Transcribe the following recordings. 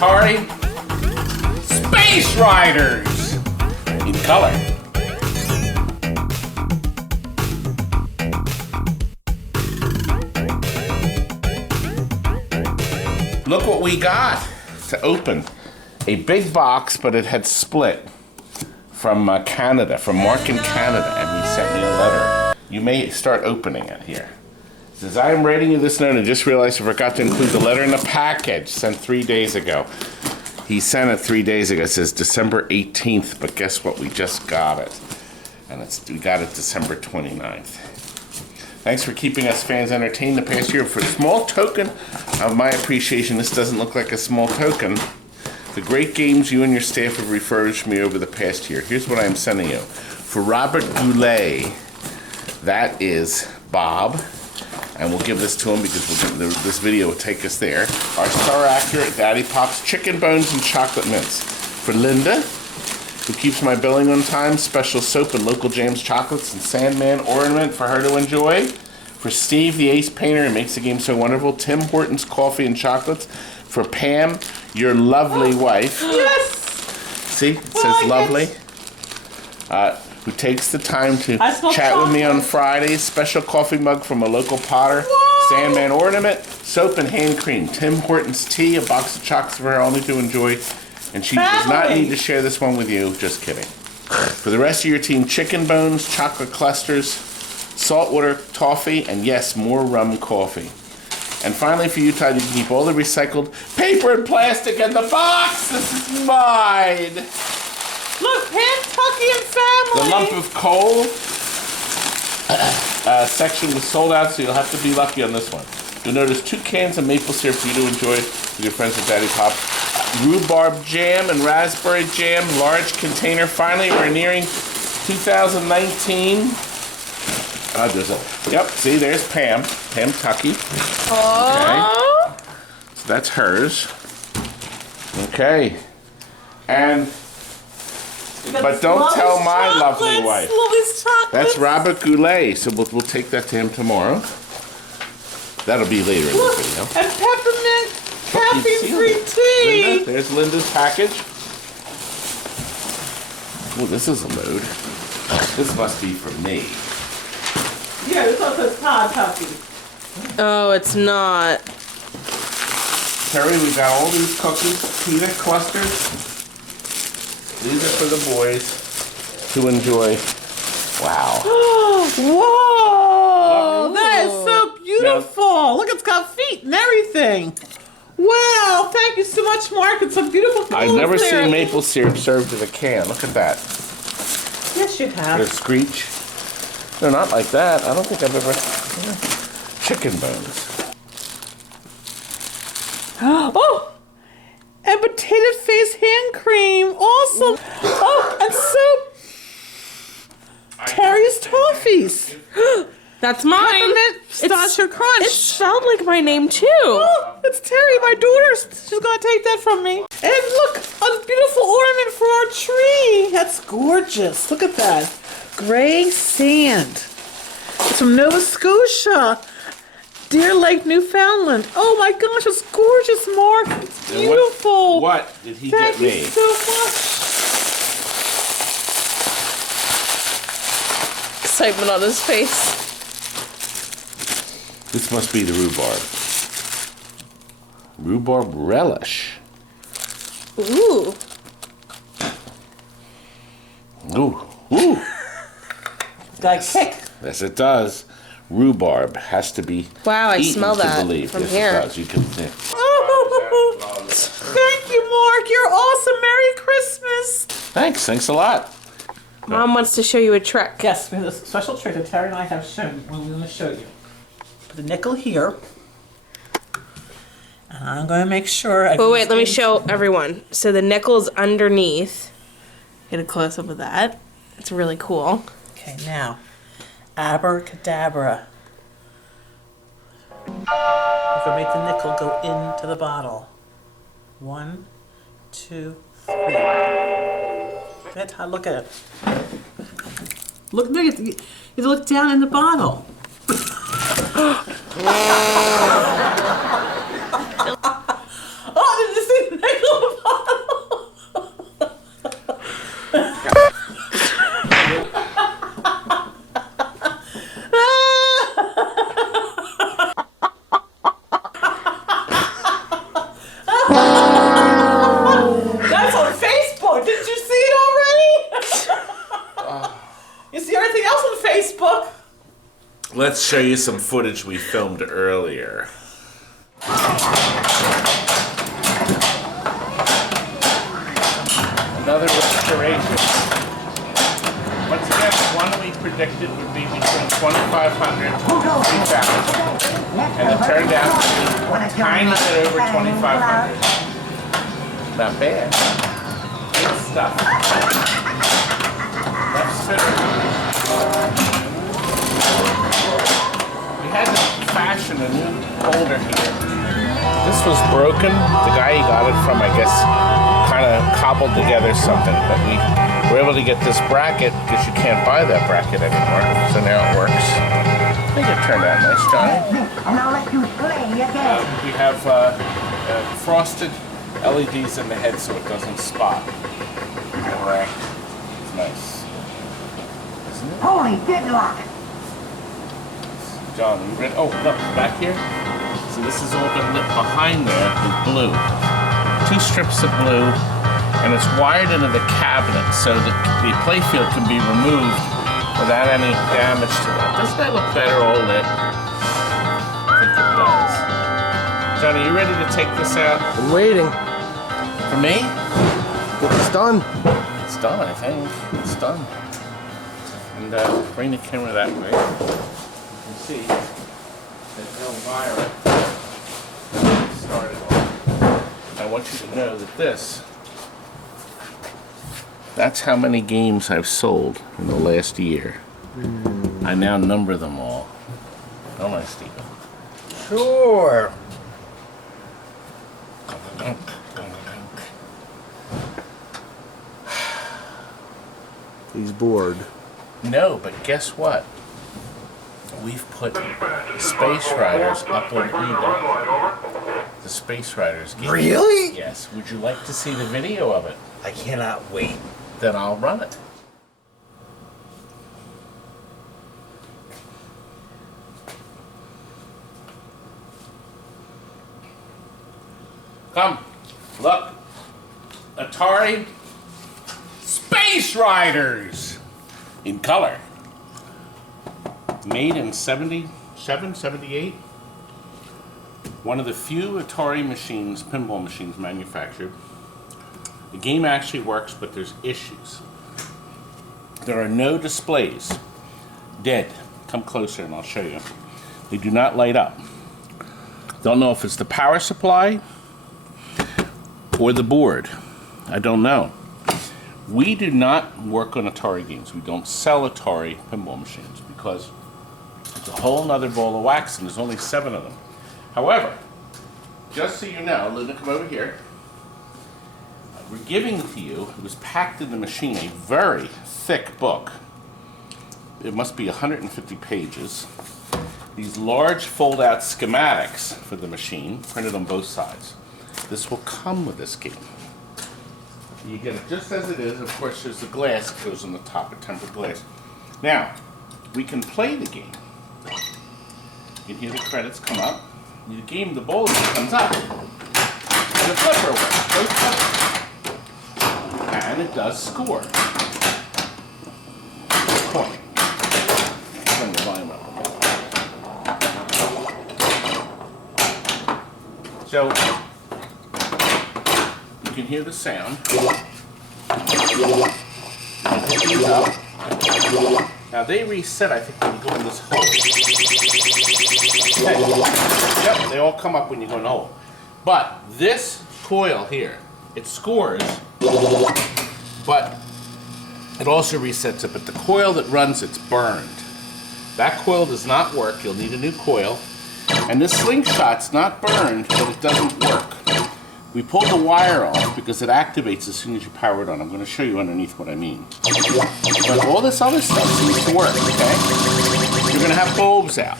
Atari SPACE RIDERS in color. Look what we got to open. A big box, but it had split from Canada, from Marc in Canada, and he sent me a letter. You may start opening it here. It says, I am writing you this note and just realized I forgot to include the letter in the package sent 3 days ago. He sent it 3 days ago. It says December 18th, but guess what? We just got it. And we got it December 29th. Thanks for keeping us fans entertained the past year. For a small token of my appreciation, this doesn't look like a small token. The great games you and your staff have refurbished me over the past year. Here's what I'm sending you. For Robert Goulet, that is Bob. And we'll give this to him because this video will take us there. Our Star Actor at Daddy Pops Chicken Bones and Chocolate Mints. For Linda, who keeps my billing on time, special soap and local James chocolates and Sandman ornament for her to enjoy. For Steve, the ace painter, who makes the game so wonderful, Tim Hortons coffee and chocolates. For Pam, your lovely wife. Yes! See, it says lovely. Who takes the time to chat with me on Fridays. Special coffee mug from a local potter. Whoa. Sandman ornament, soap and hand cream. Tim Hortons tea, a box of chocolates for her only to enjoy. And she does not need to share this one with you. Just kidding. For the rest of your team, chicken bones, chocolate clusters, saltwater toffee, and yes, more rum coffee. And finally, for you, Todd, you can keep all the recycled paper and plastic in the box. This is mine. Look, Pam Tuckey and family. The lump of coal section was sold out, so you'll have to be lucky on this one. You'll notice 2 cans of maple syrup for you to enjoy with your friends at Daddy Pop. Rhubarb jam and raspberry jam, large container. Finally, we're nearing 2019. Yep, see, there's Pam Tuckey. Okay. So that's hers. Okay. But don't tell my lovely wife. That's Robert Goulet, so we'll take that to him tomorrow. That'll be later in the video. And peppermint caffeine-free tea. Linda, there's Linda's package. Oh, this is a load. This must be for me. Yeah, this one says Todd Tuckey. Oh, it's not. Terry, we got all these cookies, peanut clusters. These are for the boys to enjoy. Wow. Whoa! That is so beautiful. Look, it's got feet and everything. Wow, thank you so much, Marc. It's a beautiful color. I've never seen maple syrup served in a can. Look at that. Yes, you have. They're screech. They're not like that. I don't think I've ever... Chicken bones. Oh! And potato face hand cream. Awesome. Oh, and soap. Terry's toffees. That's mine. Peppermint pistachio crunch. It spelled like my name too. Oh, it's Terry, my daughter. She's gonna take that from me. And look, a beautiful ornament for our tree. That's gorgeous. Look at that. Gray sand. It's from Nova Scotia. Deer Lake, Newfoundland. Oh my gosh, it's gorgeous, Marc. It's beautiful. What did he get me? Thank you so much. Excitement on his face. This must be the rhubarb. Rhubarb relish. Ooh. Ooh. Ooh. Got a kick. Yes, it does. Rhubarb has to be. Wow, I eaten smell to that believe. from Yes, here. it does. You can. Yeah. Oh, thank you, Marc. You're awesome. Merry Christmas. Thanks a lot. Mom wants to show you a trick. Yes, we have a special trick that Terry and I have shown. We're going to show you. Put the nickel here. And I'm going to make sure. Oh, wait, let me show everyone. So the nickel's underneath. Get a close up of that. It's really cool. Okay, now, abracadabra. We're going to make the nickel go into the bottle. 1, 2, 3. That's how, look at it. Look, there, you have to look down in the bottle. Oh, did you see the nickel Let's show you some footage we filmed earlier. Another restoration. Once again, the one we predicted would be between 2,500 and 3,000. And it turned out to be a tiny bit over 2,500. Not bad. Good stuff. Left spinner. We had to fashion a new holder here. This was broken. The guy he got it from, I guess, kind of cobbled together something, but we were able to get this bracket because you can't buy that bracket anymore. So now it works. I think it turned out nice, Johnny. We have frosted LEDs in the head so it doesn't spot. Alright. It's nice. Isn't it? Holy deadlock! John, you ready? Oh, look, back here. So this has all been lit behind there with blue. 2 strips of blue, and it's wired into the cabinet so that the playfield can be removed without any damage to that. Doesn't that look better all lit? I think it does. Johnny, you ready to take this out? I'm waiting. For me? It's done. It's done, I think. It's done. And bring the camera that way. You can see that ELVIRA started off. I want you to know that that's how many games I've sold in the last year. I now number them all. Don't I, Stephen? Sure. He's bored. No, but guess what? We've put Space Riders up on eBay. The Space Riders game. Really? Yes. Would you like to see the video of it? I cannot wait. Then I'll run it. Come, look. Atari Space Riders in color. Made in 77, 78. One of the few Atari machines, pinball machines manufactured. The game actually works, but there's issues. There are no displays. Dead. Come closer and I'll show you. They do not light up. Don't know if it's the power supply or the board. I don't know. We do not work on Atari games. We don't sell Atari pinball machines because it's a whole nother ball of wax and there's only 7 of them. However, just so you know, Linda, come over here. We're giving to you, it was packed in the machine, a very thick book. It must be 150 pages. These large fold-out schematics for the machine, printed on both sides. This will come with this game. You get it just as it is. Of course, there's the glass that goes on the top, a tempered glass. Now, we can play the game. You can hear the credits come up. The game, the ball comes up. And the flipper works, both flippers. And it does score. Point. Turn the volume up. So, you can hear the sound. Pick these up. Now they reset, I think, when you go in this hole. Okay. Yep, they all come up when you go in the hole. But this coil here, it scores, but it also resets it. But the coil that runs it's burned. That coil does not work. You'll need a new coil. And this slingshot's not burned, but it doesn't work. We pulled the wire off because it activates as soon as you power it on. I'm going to show you underneath what I mean. But all this other stuff seems to work, okay? You're going to have bulbs out.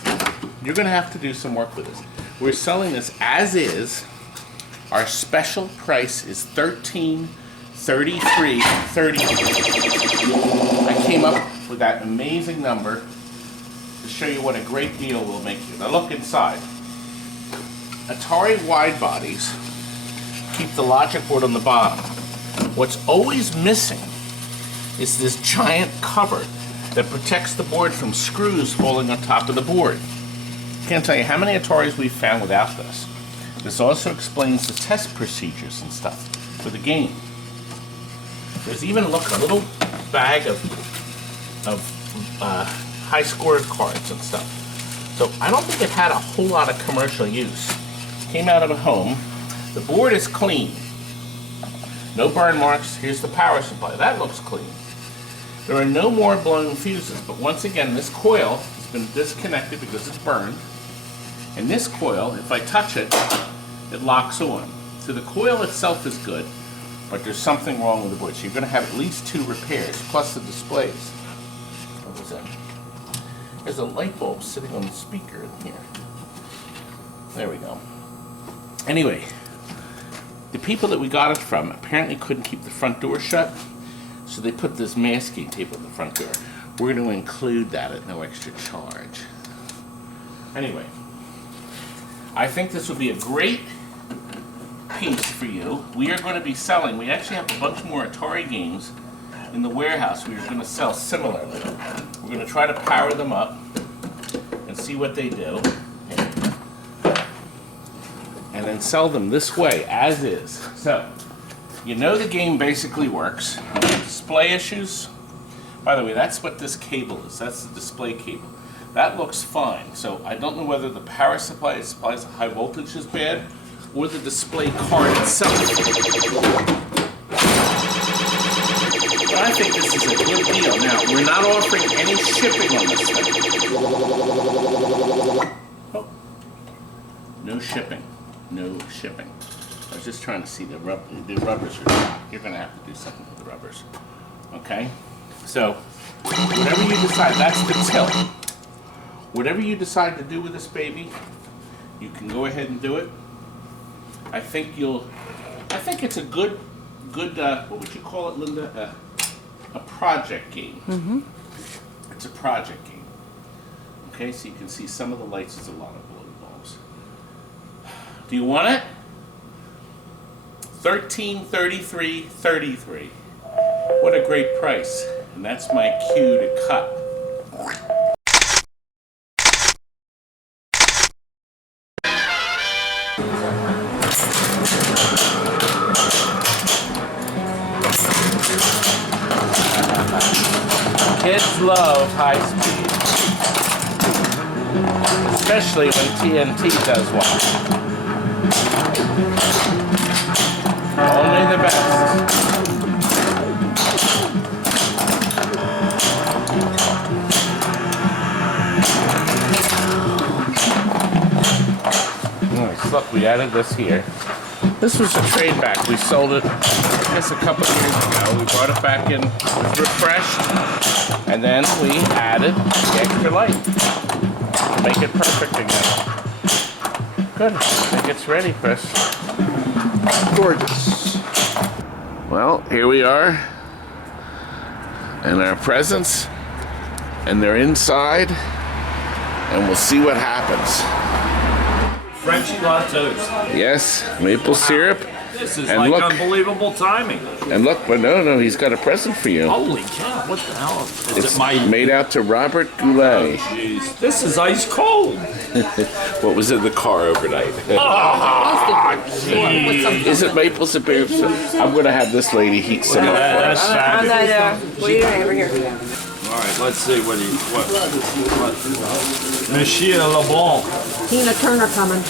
You're going to have to do some work with this. We're selling this as is. Our special price is $13.33.30. I came up with that amazing number to show you what a great deal will make you. Now look inside. Atari wide bodies keep the logic board on the bottom. What's always missing is this giant cover that protects the board from screws falling on top of the board. Can't tell you how many Ataris we've found without this. This also explains the test procedures and stuff for the game. There's even, look, a little bag of high score cards and stuff. So I don't think it had a whole lot of commercial use. Came out of a home. The board is clean. No burn marks. Here's the power supply. That looks clean. There are no more blown fuses, but once again, this coil has been disconnected because it's burned. And this coil, if I touch it, it locks on. So the coil itself is good, but there's something wrong with the board. So you're going to have at least 2 repairs, plus the displays. What was that? There's a light bulb sitting on the speaker in here. There we go. Anyway, the people that we got it from apparently couldn't keep the front door shut, so they put this masking tape on the front door. We're going to include that at no extra charge. Anyway, I think this would be a great piece for you. We are going to be selling, we actually have a bunch more Atari games in the warehouse we are going to sell similarly. We're going to try to power them up and see what they do, and then sell them this way, as is. So, you know the game basically works. You have display issues. By the way, that's what this cable is. That's the display cable. That looks fine. So I don't know whether the power supply supplies high voltage is bad or the display card itself. But I think this is a good deal. Now, we're not offering any shipping on this thing. Oh. No shipping. No shipping. I was just trying to see the rubbers. You're going to have to do something with the rubbers. Okay? So, whatever you decide, that's the tilt. Whatever you decide to do with this baby, you can go ahead and do it. I think it's a good, what would you call it, Linda? A project game. Mm-hmm. It's a project game. Okay, so you can see some of the lights. There's a lot of blue bulbs. Do you want it? $13.33.33. What a great price. And that's my cue to cut. Kids love high speed. Especially when TNT does one. Only the best. Nice. Look, we added this here. This was a trade back. We sold it, I guess, a couple of years ago. We brought it back in, it was refreshed, and then we added the extra light to make it perfect again. Good. I think it's ready, Chris. Gorgeous. Well, here we are, and our presents, and they're inside, and we'll see what happens. Frenchy lattes. Yes, maple syrup. This is And like look. unbelievable timing. And look, but no, he's got a present for you. Holy cow, what the hell? Is It's it my... made out to Robert Goulet. Jeez, this is ice cold. What was in the car overnight? Is it maple syrup? I'm going to have this lady heat some up for That's us. fabulous. What are you doing over here? All right, let's see what Monsieur Le Bon. Tina Turner coming.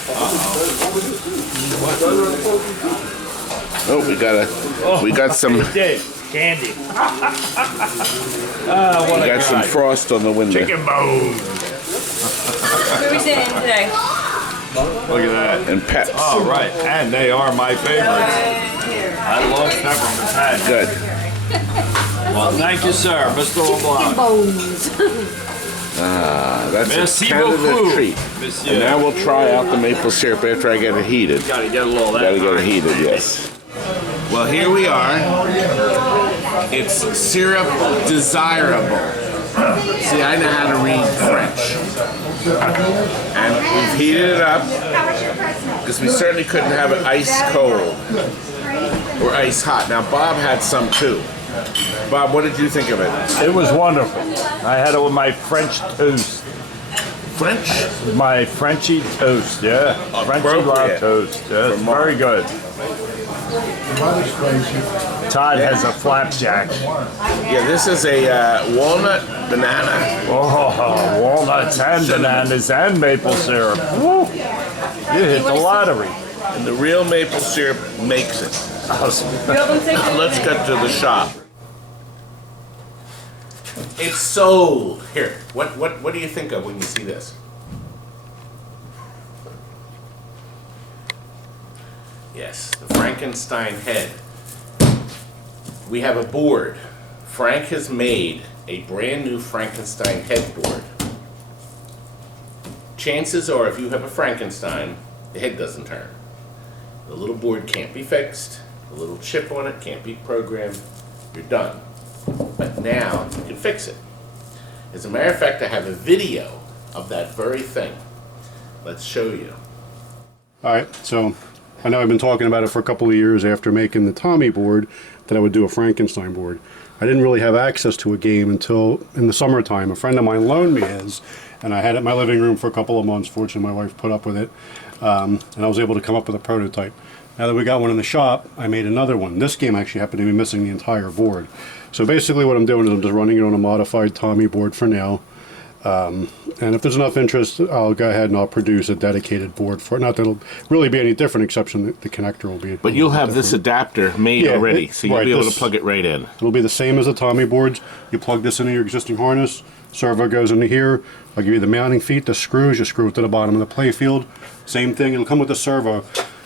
Oh, we got some Candy. we got some frost on the window. Chicken bone. Who are we sitting in today? Look at that. And Peps. All right, and they are my favorites. I love peppermint patty. Good. Well, thank you, sir, Mr. LeBlanc. Bones. That's Merci a Canada beaucoup, treat. monsieur. And now we'll try out the maple syrup after I get it heated. Gotta get a little of that. Gotta get it heated, yes. Well, here we are. It's syrup desirable. See, I know how to read French. And we've heated it up because we certainly couldn't have it ice cold or ice hot. Now, Bob had some too. Bob, what did you think of it? It was wonderful. I had it with my French toast. French? My Frenchy toast, yeah. Frenchy Appropriate. love toast. Yeah, it's very good. Todd has a flapjack. Yeah, this is a walnut banana. Oh, walnuts and bananas and maple syrup. Woo. You hit the lottery. And the real maple syrup makes it. Let's get to the shop. It's sold. Here, what do you think of when you see this? Yes, the Frankenstein head. We have a board. Frank has made a brand new Frankenstein headboard. Chances are if you have a Frankenstein, the head doesn't turn. The little board can't be fixed. The little chip on it can't be programmed. You're done. But now you can fix it. As a matter of fact, I have a video of that very thing. Let's show you. All right, so I know I've been talking about it for a couple of years after making the Tommy board that I would do a Frankenstein board. I didn't really have access to a game until in the summertime. A friend of mine loaned me his, and I had it in my living room for a couple of months. Fortunately, my wife put up with it, and I was able to come up with a prototype. Now that we got one in the shop, I made another one. This game actually happened to be missing the entire board. So basically what I'm doing is I'm just running it on a modified Tommy board for now. And if there's enough interest, I'll go ahead and I'll produce a dedicated board for it. Not that it'll really be any different, exception that the connector will be. But you'll have this adapter made already, so you'll right, be able to plug it right in. It'll be the same as the Tommy boards. You plug this into your existing harness, servo goes into here. I'll give you the mounting feet, the screws, you screw it to the bottom of the play field. Same thing, it'll come with the servo.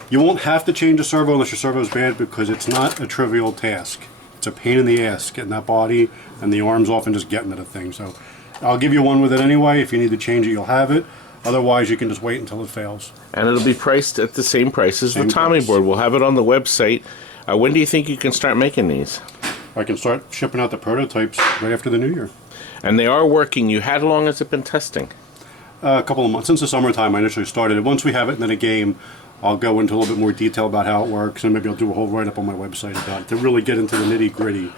You won't have to change the servo unless your servo is bad because it's not a trivial task. It's a pain in the ass getting that body and the arms off and just getting to the thing. So I'll give you one with it anyway. If you need to change it, you'll have it. Otherwise, you can just wait until it fails. And it'll be priced at the same price as the Tommy board. We'll have it on the website. When do you think you can start making these? I can start shipping out the prototypes right after the new year. And they are working. How long has it been testing? A couple of months. Since the summertime I initially started it. Once we have it in a game, I'll go into a little bit more detail about how it works, and maybe I'll do a whole write-up on my website about it to really get into the nitty-gritty.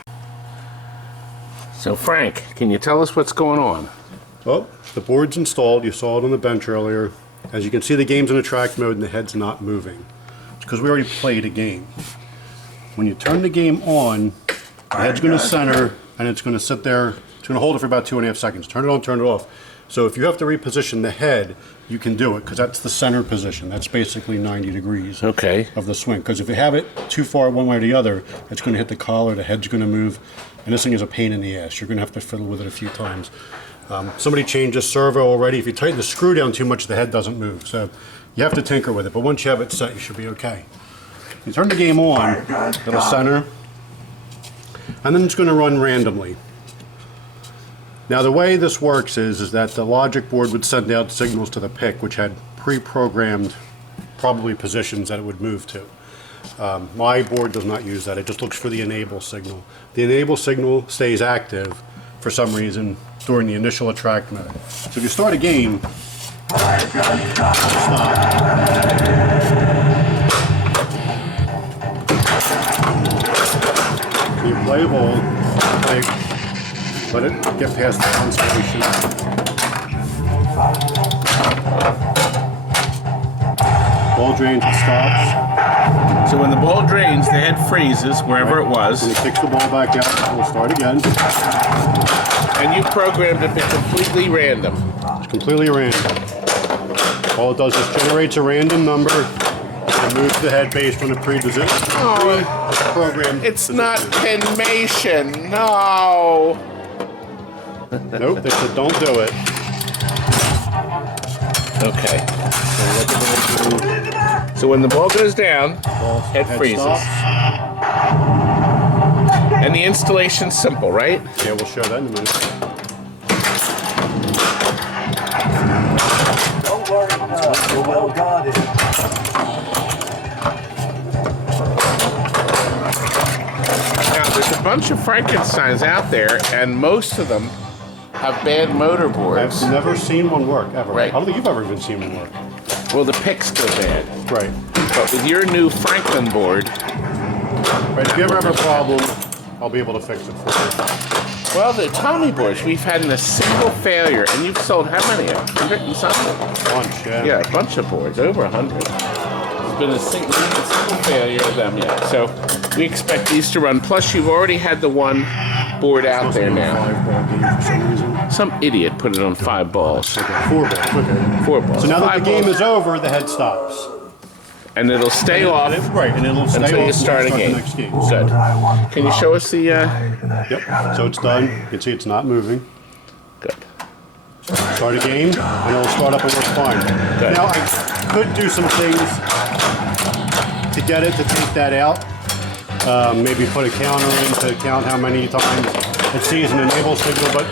So Frank, can you tell us what's going on? Well, the board's installed. You saw it on the bench earlier. As you can see, the game's in attract mode and the head's not moving. It's because we already played a game. When you turn the game on, the head's going to center, and it's going to sit there. It's going to hold it for about 2.5 seconds. Turn it on, turn it off. So if you have to reposition the head, you can do it because that's the center position. That's basically 90 degrees of the swing. Because if you have it too far one way or the other, it's going to hit the collar, the head's going to move, and this thing is a pain in the ass. You're going to have to fiddle with it a few times. Somebody changed the servo already. If you tighten the screw down too much, the head doesn't move. So you have to tinker with it, but once you have it set, you should be okay. You turn the game on, it'll center, and then it's going to run randomly. Now the way this works is that the logic board would send out signals to the PIC, which had pre-programmed probably positions that it would move to. My board does not use that. It just looks for the enable signal. The enable signal stays active for some reason during the initial attract mode. So if you start a game, stop. So you play a ball, let it get past the constellation. Ball drains, it stops. So when the ball drains, the head freezes wherever it was. When it kicks the ball back out, we'll start again. And you programmed it to be completely random. It's completely random. All it does is generates a random number and moves the head based on a pre-program. It's not Pinmation, no! Nope, they said don't do it. Okay. So when the ball goes down, head freezes. Stops. And the installation's simple, right? Yeah, we'll show that in a minute. Don't worry, you're well guarded. Now, there's a bunch of Frankensteins out there, and most of them have bad motor boards. I've never seen one work, ever. Right. I don't think you've ever even seen one work. Well, the PICs go bad. Right. But with your new Franklin board, Right, if you ever have a problem I'll be able to fix it for you. Well, the Tommy boards, we've had a single failure, and you've sold how many? 100 and something? Bunch, yeah. Yeah, a bunch of boards, over 100. There's been a single failure of them yet. So we expect these to run. Plus, you've already had the one board out there now. 5-ball game for some reason. Some idiot put it on 5 balls. Okay, 4 balls, okay. 4 balls. So now that the 5 game balls. is over, the head stops. And it'll stay off Right, and it'll stay until off you start a the game. next game. Good. Can you show us the... Yep, so it's done. You can see it's not moving. Good. Start a game, and it'll start up and work fine. Good. Now, I could do some things to get it to take that out. Maybe put a counter in to count how many times it sees an enable signal, but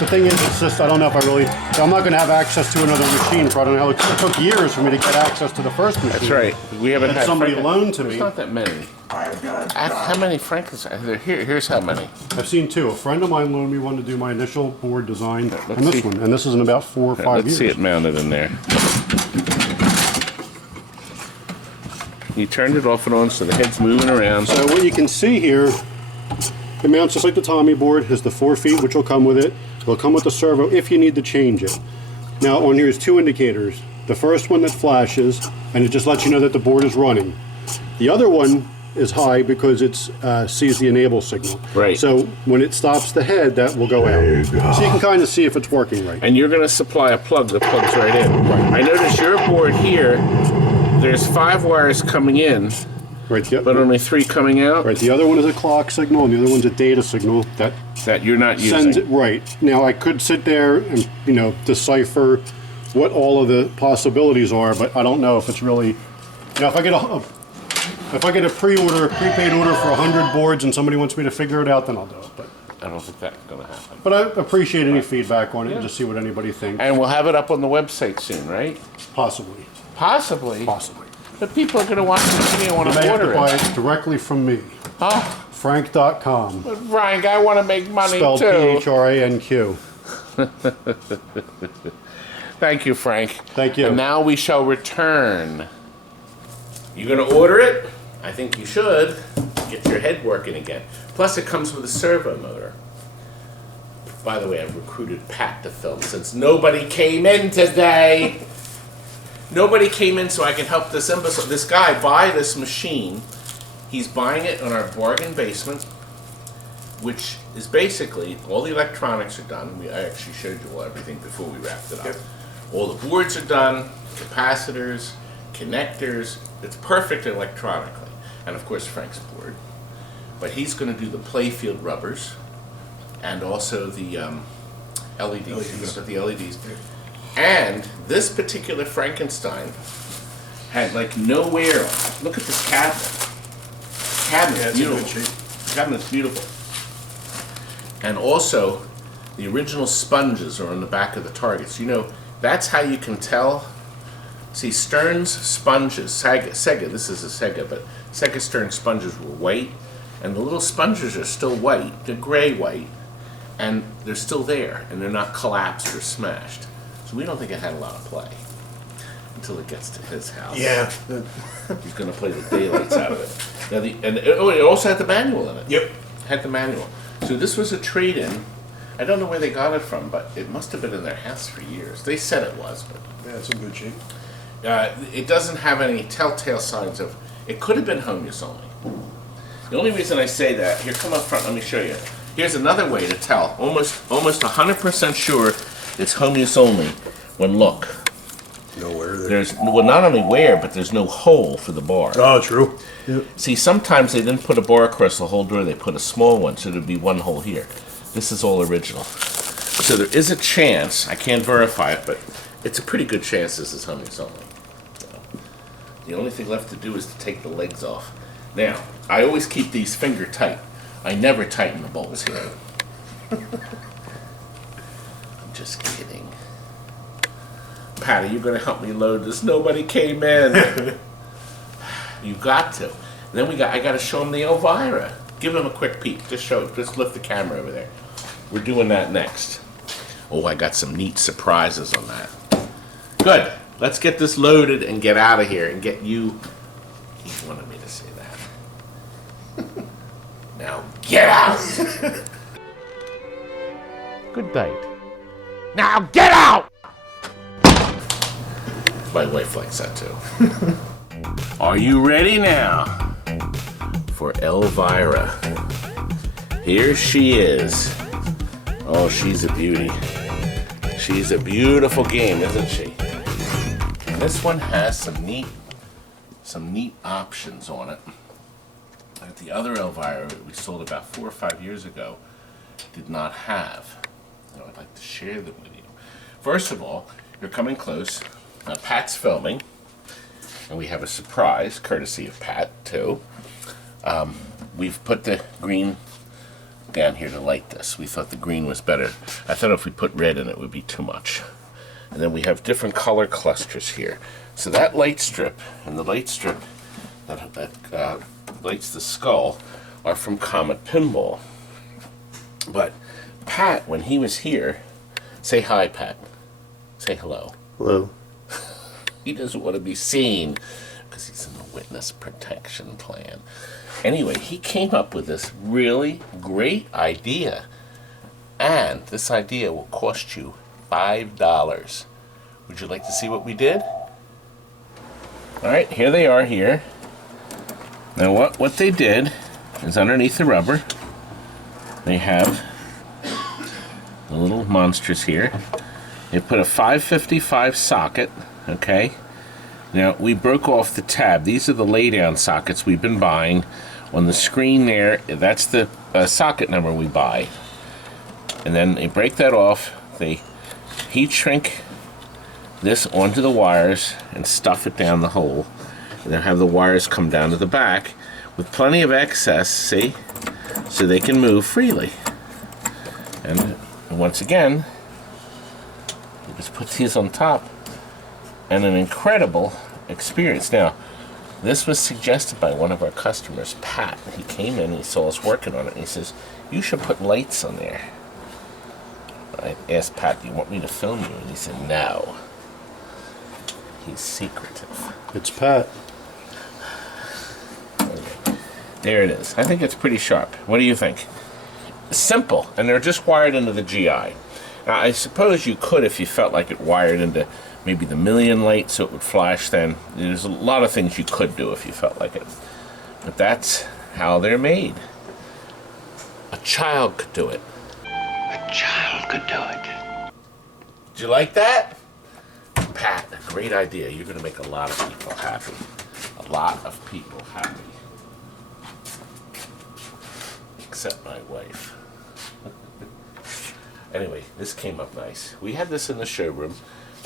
the thing is, it's just, I don't know if I really, I'm not going to have access to another machine for, I don't know, it took years for me to get access to the first machine. That's right. We haven't That had... somebody loaned to There's me. not that many. How many Frankenstein? Here's how many. I've seen 2. A friend of mine loaned me one to do my initial board design, let's and this see. one, and this is in about 4 or 5 Let's years. see it mounted in there. You turned it off and on so the head's moving around. So what you can see here, it mounts just like the Tommy board, has the 4 feet, which will come with it. It'll come with the servo if you need to change it. Now on here is 2 indicators. The first one that flashes, and it just lets you know that the board is running. The other one is high because it sees the enable signal. Right. So when it stops the head, that will go out. So you can kind of see if it's working right. And you're going to supply a plug that plugs right in. I notice your board here, there's 5 wires coming in, Right. Yep. but only 3 coming out Right. The other one is a clock signal, and the other one's a data signal that that you're not sends it using. right. Now I could sit there and decipher what all of the possibilities are, but I don't know if it's really. If I get a prepaid order for 100 boards, and somebody wants me to figure it out, then I'll do it. But I don't think that's going to happen. I appreciate any feedback on it and just see what anybody thinks. And we'll have it up on the website soon, right? Possibly. Possibly. But people are going to watch the video and want You may to have order to buy it. it directly from me. Huh? Frank.com. Frank, I want to make money Spelled too. PHRANQ. Thank you, Frank. Thank you. And now we shall return. You going to order it? I think you should. Get your head working again. Plus, it comes with a servo motor. By the way, I've recruited Pat to film since nobody came in today. Nobody came in so I can help this imbecile, this guy buy this machine. He's buying it on our bargain basement, which is basically all the electronics are done. I actually showed you everything before we wrapped it up. All the boards are done, capacitors, connectors. It's perfect electronically. And of course Frank's board. But he's going to do the playfield rubbers and also the LEDs. He's going to put the LEDs. And this particular Frankenstein had like no wear on it. Look at this cabinet. Cabinet's beautiful. Cabinet's beautiful. And also, the original sponges are on the back of the targets. That's how you can tell. See, Stern's sponges, Sega, this is a Sega, but Sega Stern sponges were white, and the little sponges are still white. They're gray white, and they're still there, and they're not collapsed or smashed. So we don't think it had a lot of play until it gets to his house. Yeah. He's going to play the daylights out of it. Now it also had the manual in it. Yep. Had the manual. So this was a trade-in. I don't know where they got it from, but it must have been in their house for years. They said it was, but Yeah, it's in good shape. it doesn't have any telltale signs of. It could have been home use only. The only reason I say that, here, come up front. Let me show you. Here's another way to tell. Almost 100% sure it's home use only. When look, Nowhere there. there's not only wear, but there's no hole for the bar. Oh, true. Yep. See, sometimes they didn't put a bar across the whole door, they put a small one, so there'd be one hole here. This is all original. So there is a chance, I can't verify it, but it's a pretty good chance this is home use only. The only thing left to do is to take the legs off. Now, I always keep these finger tight. I never tighten the bolts here. I'm just kidding. Patty, you're going to help me load this. Nobody came in. You got to. And then I got to show him the Elvira. Give him a quick peek. Just lift the camera over there. We're doing that next. Oh, I got some neat surprises on that. Good. Let's get this loaded and get out of here and get you. He wanted me to say that. Now get out! Good night. Now get out! My wife likes that too. Are you ready now for Elvira? Here she is. Oh, she's a beauty. She's a beautiful game, isn't she? And this one has some neat options on it that the other Elvira that we sold about 4 or 5 years ago did not have. So I'd like to share them with you. First of all, you're coming close. Pat's filming, and we have a surprise, courtesy of Pat, too. We've put the green down here to light this. We thought the green was better. I thought if we put red in it would be too much. And then we have different color clusters here. So that light strip and the light strip that lights the skull are from Comet Pinball. But Pat, when he was here, say hi, Pat. Say hello. Hello. He doesn't want to be seen because he's in the witness protection plan. Anyway, he came up with this really great idea. And this idea will cost you $5. Would you like to see what we did? Alright, here they are here. Now what they did is underneath the rubber, they have the little monsters here. They put a 555 socket, okay? Now, we broke off the tab. These are the lay-down sockets we've been buying. On the screen there, that's the socket number we buy. And then they break that off. They heat shrink this onto the wires and stuff it down the hole. And then have the wires come down to the back with plenty of excess, see? So they can move freely. And once again, you just put these on top. And an incredible experience. Now, this was suggested by one of our customers, Pat. He came in, he saw us working on it, and he says, you should put lights on there. I asked Pat, do you want me to film you? And he said, no. He's secretive. It's Pat. Okay. There it is. I think it's pretty sharp. What do you think? Simple, and they're just wired into the GI. Now, I suppose you could, if you felt like it, wired into maybe the million light so it would flash then. There's a lot of things you could do if you felt like it. But that's how they're made. A child could do it. A child could do it. Did you like that? Pat, a great idea. You're going to make a lot of people happy. A lot of people happy. Except my wife. Anyway, this came up nice. We had this in the showroom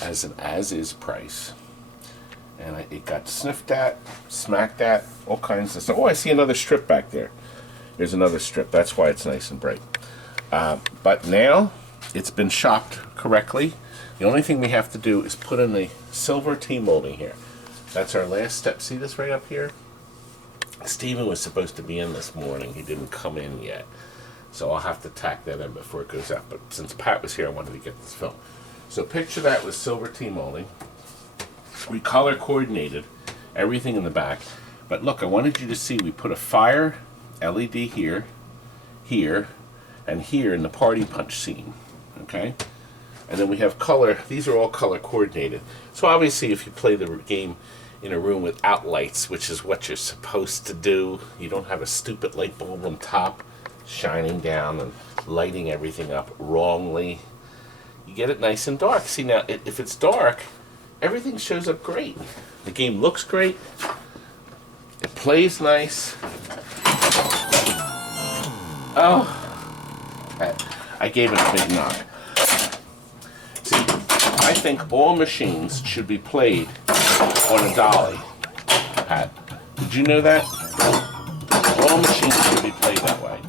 as an as-is price, and it got sniffed at, smacked at, all kinds of stuff. Oh, I see another strip back there. There's another strip. That's why it's nice and bright. But now it's been shopped correctly. The only thing we have to do is put in the silver T-molding here. That's our last step. See this right up here? Steven was supposed to be in this morning. He didn't come in yet. So I'll have to tack that in before it goes out. But since Pat was here, I wanted to get this film. So picture that with silver T-molding. We color coordinated everything in the back. But look, I wanted you to see we put a fire LED here, here, and here in the party punch scene. Okay? And then we have color. These are all color coordinated. So obviously if you play the game in a room without lights, which is what you're supposed to do, you don't have a stupid light bulb on top shining down and lighting everything up wrongly. You get it nice and dark. See now, if it's dark, everything shows up great. The game looks great. It plays nice. Oh, I gave it a big knock. See, I think all machines should be played on a dolly. Pat, did you know that? All machines should be played that way.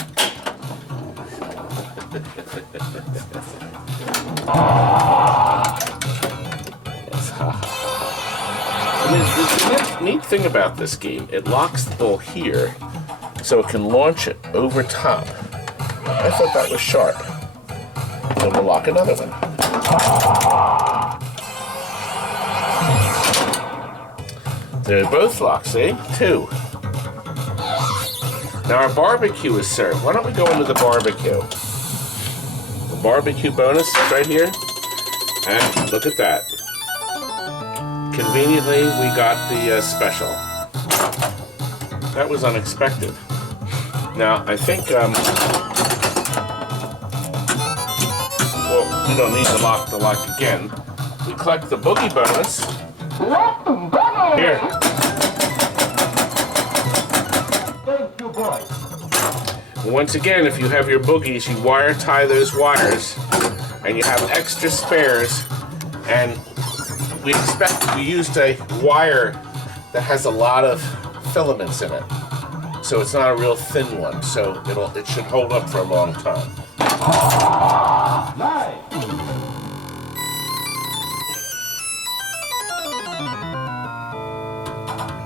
The neat thing about this game, it locks the ball here so it can launch it over top. I thought that was sharp. Then we'll lock another one. They're both locked, see? Two. Now our barbecue is served. Why don't we go into the barbecue? The barbecue bonus is right here. And look at that. Conveniently, we got the special. That was unexpected. Now, I think, well, we don't need to lock the lock again. We collect the boogie bonus. Here. Once again, if you have your boogies, you wire tie those wires, and you have extra spares. And we used a wire that has a lot of filaments in it, so it's not a real thin one. So it should hold up for a long time.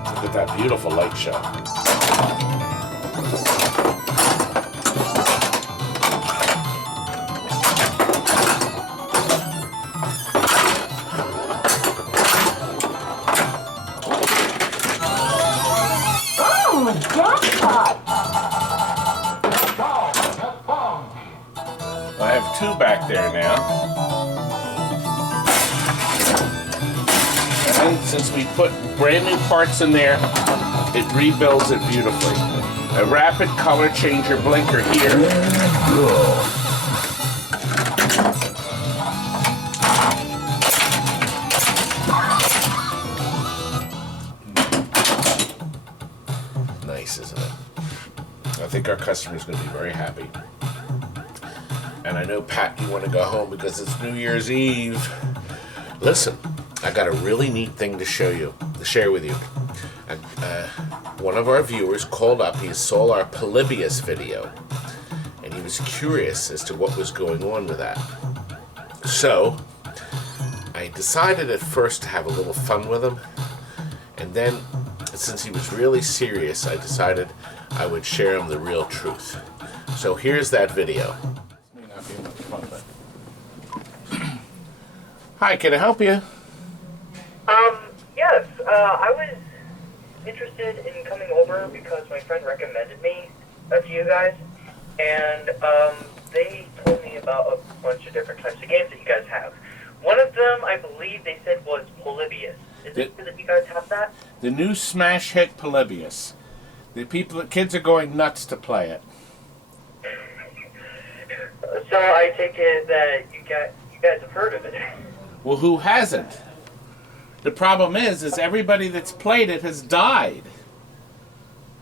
Look at that beautiful light show. I have two back there now. And since we put brand new parts in there, it rebuilds it beautifully. A rapid color changer blinker here. Nice, isn't it? I think our customer's going to be very happy. And I know, Pat, you want to go home because it's New Year's Eve. Listen, I got a really neat thing to share with you. One of our viewers called up. He saw our POLYBIUS video, and he was curious as to what was going on with that. So I decided at first to have a little fun with him, and then, since he was really serious, I decided I would share him the real truth. So here's that video. Hi, can I help you? Yes, I was interested in coming over because my friend recommended me to you guys, and they told me about a bunch of different types of games that you guys have. One of them, I believe they said, was POLYBIUS. Is it true that you guys have that? The new smash hit POLYBIUS. The kids are going nuts to play it. So I take it that you guys have heard of it. Well, who hasn't? The problem is everybody that's played it has died.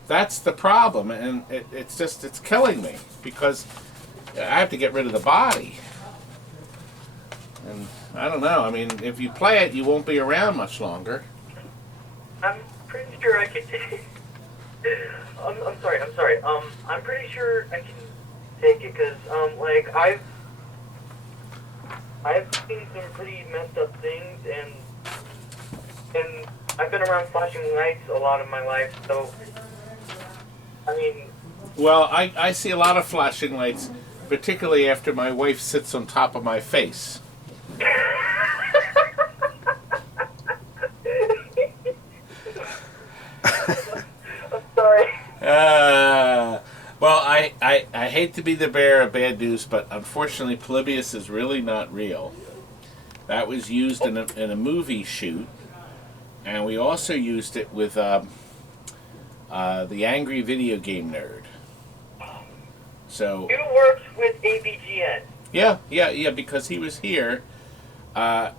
That's the problem, and it's killing me because I have to get rid of the body. And I don't know. I mean, if you play it, you won't be around much longer. I'm pretty sure I could. I'm sorry. I'm pretty sure I can take it because like I've seen some pretty messed up things, and I've been around flashing lights a lot of my life, so I mean. Well, I see a lot of flashing lights, particularly after my wife sits on top of my face. I'm sorry. Well, I hate to be the bearer of bad news, but unfortunately POLYBIUS is really not real. That was used in a movie shoot, and we also used it with the Angry Video Game Nerd. So You worked with AVGN. yeah, because he was here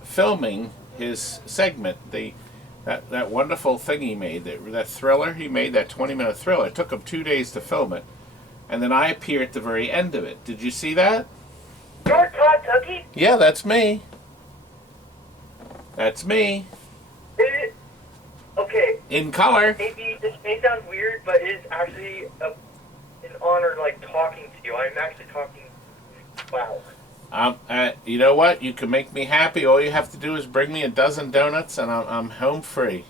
filming his segment, that wonderful thing he made, that thriller he made, that 20-minute thriller. It took him 2 days to film it, and then I appear at the very end of it. Did you see that? You're Todd Tuckey? Yeah, that's me. That's me. Okay. In color. Maybe this may sound weird, but it is actually an honor, like, talking to you. I'm actually talking. Wow. You know what? You can make me happy. All you have to do is bring me a dozen donuts, and I'm home free.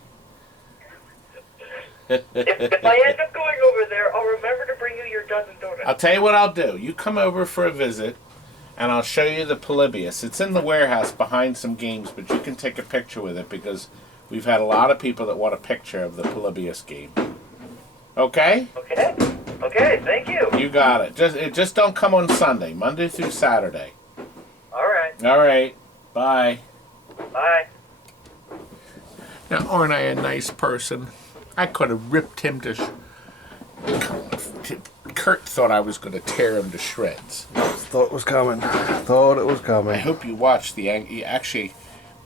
If I end up going over there, I'll remember to bring you your dozen donuts. I'll tell you what I'll do. You come over for a visit, and I'll show you the POLYBIUS. It's in the warehouse behind some games, but you can take a picture with it because we've had a lot of people that want a picture of the POLYBIUS game. Okay? Okay. Okay, thank you. You got it. Just don't come on Sunday. Monday through Saturday. All right. All right. Bye. Bye. Now, aren't I a nice person? I could have ripped him to... Curt thought I was going to tear him to shreds. Thought it was coming. Thought it was I coming. hope you watched the... Actually,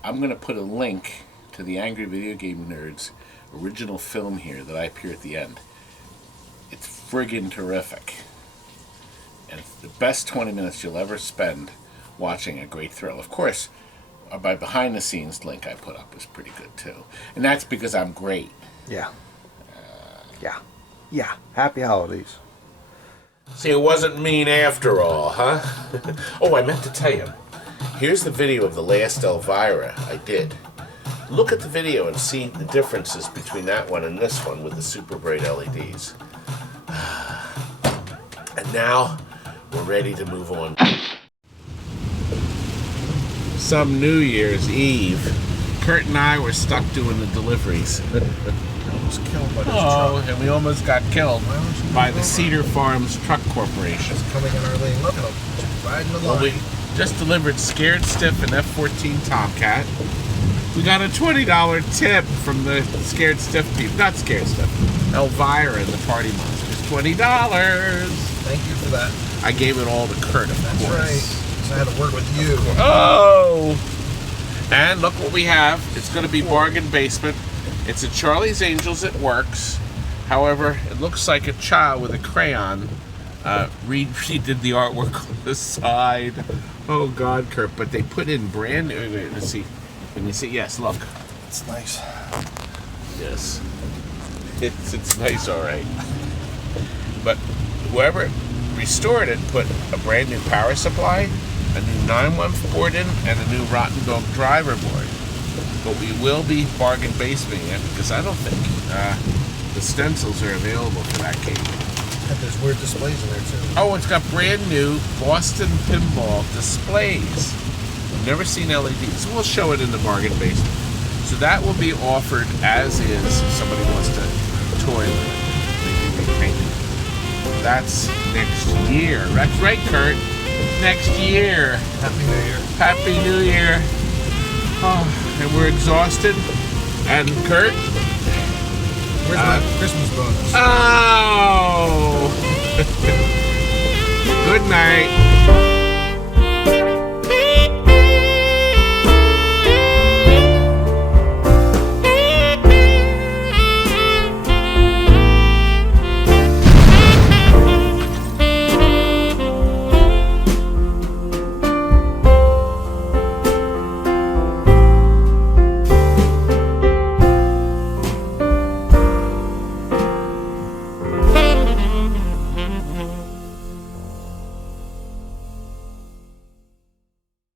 I'm going to put a link to the Angry Video Game Nerds original film here that I appear at the end. It's friggin' terrific. And it's the best 20 minutes you'll ever spend watching a great thrill. Of course, my behind-the-scenes link I put up was pretty good, too. And that's because I'm great. Yeah. Yeah. Happy holidays. See, it wasn't mean after all, huh? Oh, I meant to tell you. Here's the video of the last Elvira I did. Look at the video and see the differences between that one and this one with the super bright LEDs. And now, we're ready to move on. Some New Year's Eve, Curt and I were stuck doing the deliveries. Almost killed by this Oh, and we almost got killed by the Cedar Farms Truck Corporation. Coming in our lane. Look at them. Just riding the Well, we just delivered Scared Stiff and F-14 Tomcat. We got a $20 tip from the Scared Stiff people. Not Scared Stiff. Elvira and the Party Monsters. $20. Thank you for that. I gave it all to Curt, of That's course. right. So I had to work with you. Oh! And look what we have. It's going to be Bargain Basement. It's a Charlie's Angels It Works. However, it looks like a child with a crayon redid the artwork on the side. Oh, God, Curt. But they put in brand new... Let's see. Can you see? Yes, look. It's nice. Yes. It's nice, all right. But whoever restored it put a brand new power supply, a new 9-1 board in, and a new Rotten Dog driver board. But we will be bargain basementing it because I don't think the stencils are available for that game. And there's weird displays in there too. Oh, it's got brand new Boston Pinball displays. I've never seen LEDs. We'll show it in the bargain basement. So that will be offered as is if somebody wants to toy with it. They can be painted. That's next year. That's right, Curt. Next year. Happy New Year. Happy New Year. Oh, and we're exhausted. And Curt? Where's my Christmas bonus? Oh! Good night.